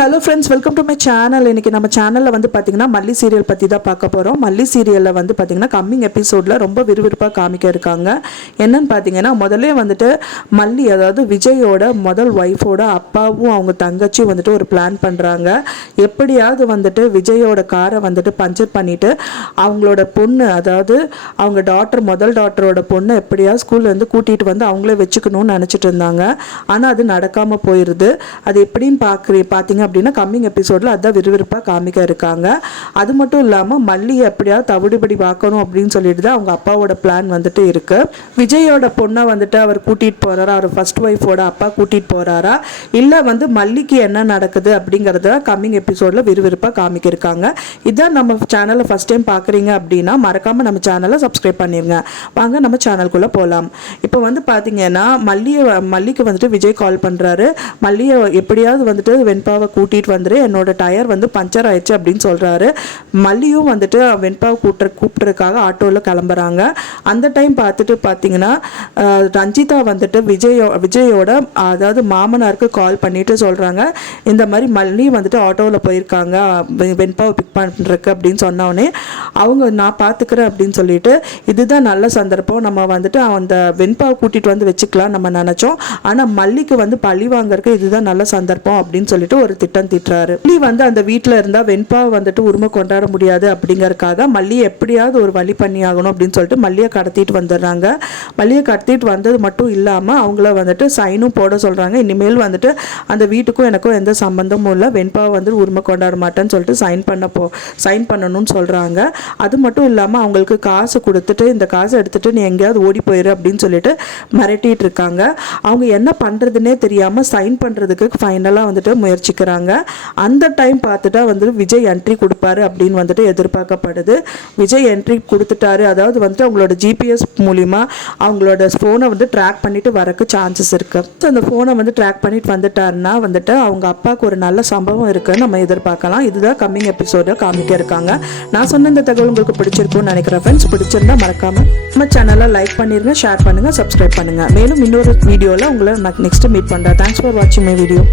Hello friends, welcome to my channel. இன்றைக்கி நம்ம சேனலில் வந்து பார்த்திங்கன்னா மல்லி சீரியல் பற்றி தான் பார்க்க போகிறோம். மல்லி சீரியலில் வந்து பார்த்திங்கன்னா கம்மிங் எபிசோடில் ரொம்ப விறுவிறுப்பாக காமிக்க இருக்காங்க. என்னன்னு பார்த்தீங்கன்னா, முதல்ல வந்துட்டு மல்லி, அதாவது விஜயோட முதல் ஒய்ஃபோட அப்பாவும் அவங்க தங்கச்சியும் வந்துட்டு ஒரு பிளான் பண்ணுறாங்க. எப்படியாவது வந்துட்டு விஜயோட காரை வந்துட்டு பஞ்சர் பண்ணிவிட்டு அவங்களோட பொண்ணு, அதாவது அவங்க முதல் டாட்டரோட பொண்ணை எப்படியாவது ஸ்கூல்லேருந்து கூட்டிகிட்டு வந்து அவங்களே வச்சுக்கணும்னு நினச்சிட்டு இருந்தாங்க. ஆனால் அது நடக்காமல் போயிடுது. அது எப்படின்னு பார்த்தீங்க அப்படின்னா கம்மிங் எபிசோடில் அதான் விறுவிறுப்பாக காமிக்க இருக்காங்க. அது மட்டும் இல்லாமல் மல்லி எப்படியாவது தவிடுபடி பார்க்கணும் அப்படின்னு சொல்லிட்டு தான் அவங்க அப்பாவோட பிளான் வந்துட்டு இருக்கு. விஜயோட பொண்ணை வந்துட்டு அவர் கூட்டிகிட்டு போகிறாரா, அவர் ஃபர்ஸ்ட் ஒய்ஃபோட அப்பா கூட்டிகிட்டு போகிறாரா, இல்லை வந்து மல்லிக்கு என்ன நடக்குது அப்படிங்கிறத கம்மிங் எபிசோடில் விறுவிறுப்பாக காமிக்க இருக்காங்க. இதான் நம்ம சேனலை ஃபர்ஸ்ட் டைம் பார்க்குறீங்க அப்படின்னா மறக்காமல் நம்ம சேனலை சப்ஸ்கிரைப் பண்ணிடுங்க. வாங்க நம்ம சேனலுக்குள்ளே போகலாம். இப்போ வந்து பார்த்தீங்கன்னா மல்லிக்கு வந்துட்டு விஜய் கால் பண்ணுறாரு. மல்லியை எப்படியாவது வந்துட்டு வெண்பாவை கூட்டிகிட்டு வந்துரு, என்னோட டயர் வந்து பஞ்சர் ஆயிடுச்சு அப்படின்னு சொல்கிறாரு. மல்லியும் வந்துட்டு வெண்பாவை கூப்பிட்றதுக்காக ஆட்டோவில் கிளம்புறாங்க. அந்த டைம் பார்த்துட்டு பார்த்தீங்கன்னா ரஞ்சிதா வந்துட்டு விஜயோட அதாவது மாமனாருக்கு கால் பண்ணிட்டு சொல்கிறாங்க, இந்த மாதிரி மல்லி வந்துட்டு ஆட்டோவில் போயிருக்காங்க வெண்பாவை பிக் பண்ணுறதுக்கு அப்படின்னு சொன்னோடனே அவங்க நான் பார்த்துக்கிறேன் அப்படின்னு சொல்லிட்டு, இதுதான் நல்ல சந்தர்ப்பம், நம்ம வந்துட்டு அந்த வெண்பாவை கூட்டிகிட்டு வந்து வச்சுக்கலாம் நம்ம நினச்சோம், ஆனால் மல்லிக்கு வந்து பழி வாங்கறதுக்கு இதுதான் நல்ல சந்தர்ப்பம் அப்படின்னு சொல்லிட்டு ஒரு திட்டம் திட்டுறாரு. மல்லி வந்து அந்த வீட்டில் இருந்தால் வெண்பாவை வந்துட்டு உரிமை கொண்டாட முடியாது அப்படிங்கறதுக்காக மல்லியை எப்படியாவது ஒரு வழி பண்ணி ஆகணும் அப்படின்னு சொல்லிட்டு மல்லியை கடத்திட்டு வந்துடுறாங்க. மல்லியை கடத்திட்டு வந்தது மட்டும் இல்லாமல் அவங்கள வந்துட்டு சைனும் போட சொல்கிறாங்க. இனிமேல் வந்துட்டு அந்த வீட்டுக்கும் எனக்கும் எந்த சம்பந்தமும் இல்லை, வெண்பாவை வந்து உரிமை கொண்டாட மாட்டேன்னு சொல்லிட்டு சைன் பண்ணணும்னு சொல்கிறாங்க. அது மட்டும் இல்லாமல் அவங்களுக்கு காசு கொடுத்துட்டு இந்த காசை எடுத்துட்டு நீ எங்கேயாவது ஓடி போயிரு அப்படின்னு சொல்லிட்டு மிரட்டிட்டு இருக்காங்க. அவங்க என்ன பண்ணுறதுன்னே தெரியாமல் சைன் பண்ணுறதுக்கு ஃபைனலாக வந்துட்டு முயற்சிக்கிறாங்க. அந்த டைம் பார்த்துட்டா வந்துட்டு விஜய் என்ட்ரி கொடுப்பாரு அப்படின்னு வந்துட்டு எதிர்பார்க்கப்படுது. விஜய் என்ட்ரி கொடுத்துட்டாரு, அதாவது வந்துட்டு அவங்களோட ஜிபிஎஸ் மூலிமா அவங்களோட ஃபோனை வந்து ட்ராக் பண்ணிட்டு வரக்கு சான்சஸ் இருக்கு. ஸோ அந்த ஃபோனை வந்து ட்ராக் பண்ணிட்டு வந்துட்டாருன்னா வந்துட்டு அவங்க அப்பாவுக்கு ஒரு நல்ல சம்பவம் இருக்குன்னு நம்ம எதிர்பார்க்கலாம். இதுதான் கம்மிங் எபிசோட காமிக்க இருக்காங்க. நான் சொன்ன இந்த தகவல் உங்களுக்கு பிடிச்சிருக்கும்னு நினைக்கிறேன் ஃப்ரெண்ட்ஸ். பிடிச்சிருந்தா மறக்காம நம்ம சேனலை லைக் பண்ணிருங்க, ஷேர் பண்ணுங்க, சப்ஸ்கிரைப் பண்ணுங்க. மேலும் இன்னொரு வீடியோவில் உங்களை நான் நெக்ஸ்ட் மீட் பண்ணுறேன். தேங்க்ஸ் ஃபார் வாட்சிங் மை வீடியோ.